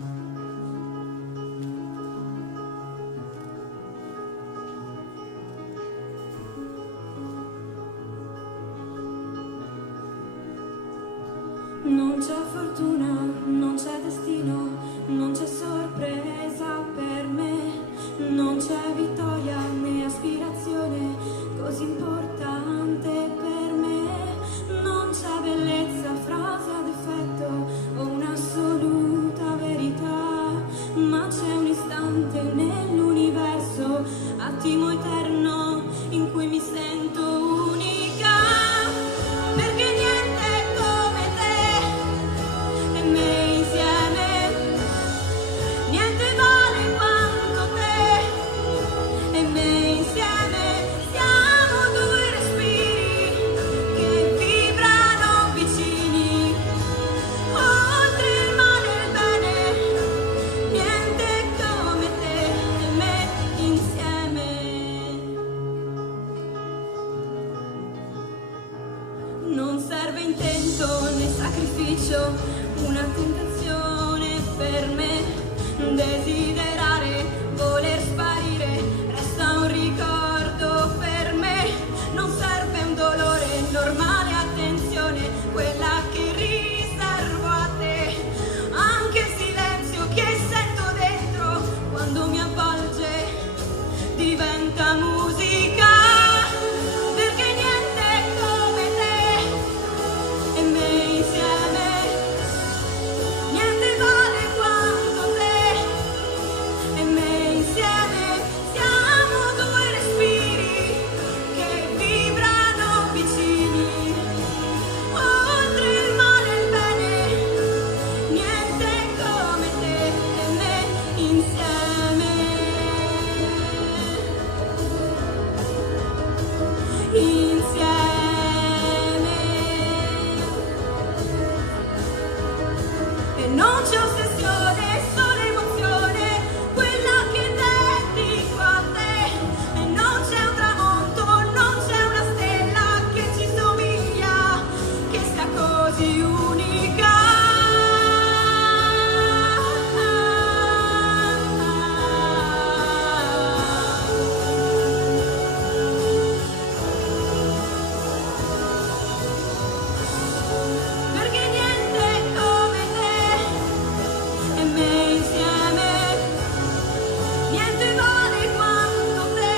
Non c'è fortuna, non c'è destino, non c'è sorpresa per me, non c'è vittoria né aspirazione così importante per me, non c'è bellezza, frase ad effetto o un'assoluta verità, ma c'è un istante nell'universo, attimo eterno in cui mi sento unica, perché niente non serve intento né sacrificio, una tentazione per me, desiderare, voler sparire, resta un ricordo per me, non serve un dolore, normale attenzione, quella che riservo a te, anche il silenzio che sento dentro, quando mi avvolge, diventa musica. Non c'è ossessione, solo emozione, quella che dedico a te. E non c'è un tramonto, non c'è una stella che ci somiglia, che sia così unica. Perché niente come te e me insieme, niente vale quanto te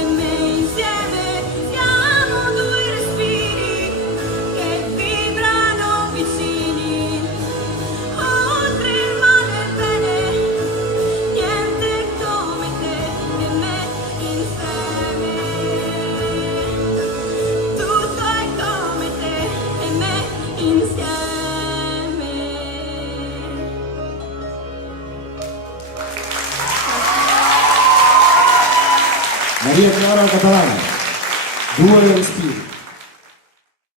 e me insieme, siamo due respiri che vibrano vicini, oltre il male e il bene, niente come te e me insieme, tutto è come te e me insieme. Maria Chiara Catalana, Due respiri.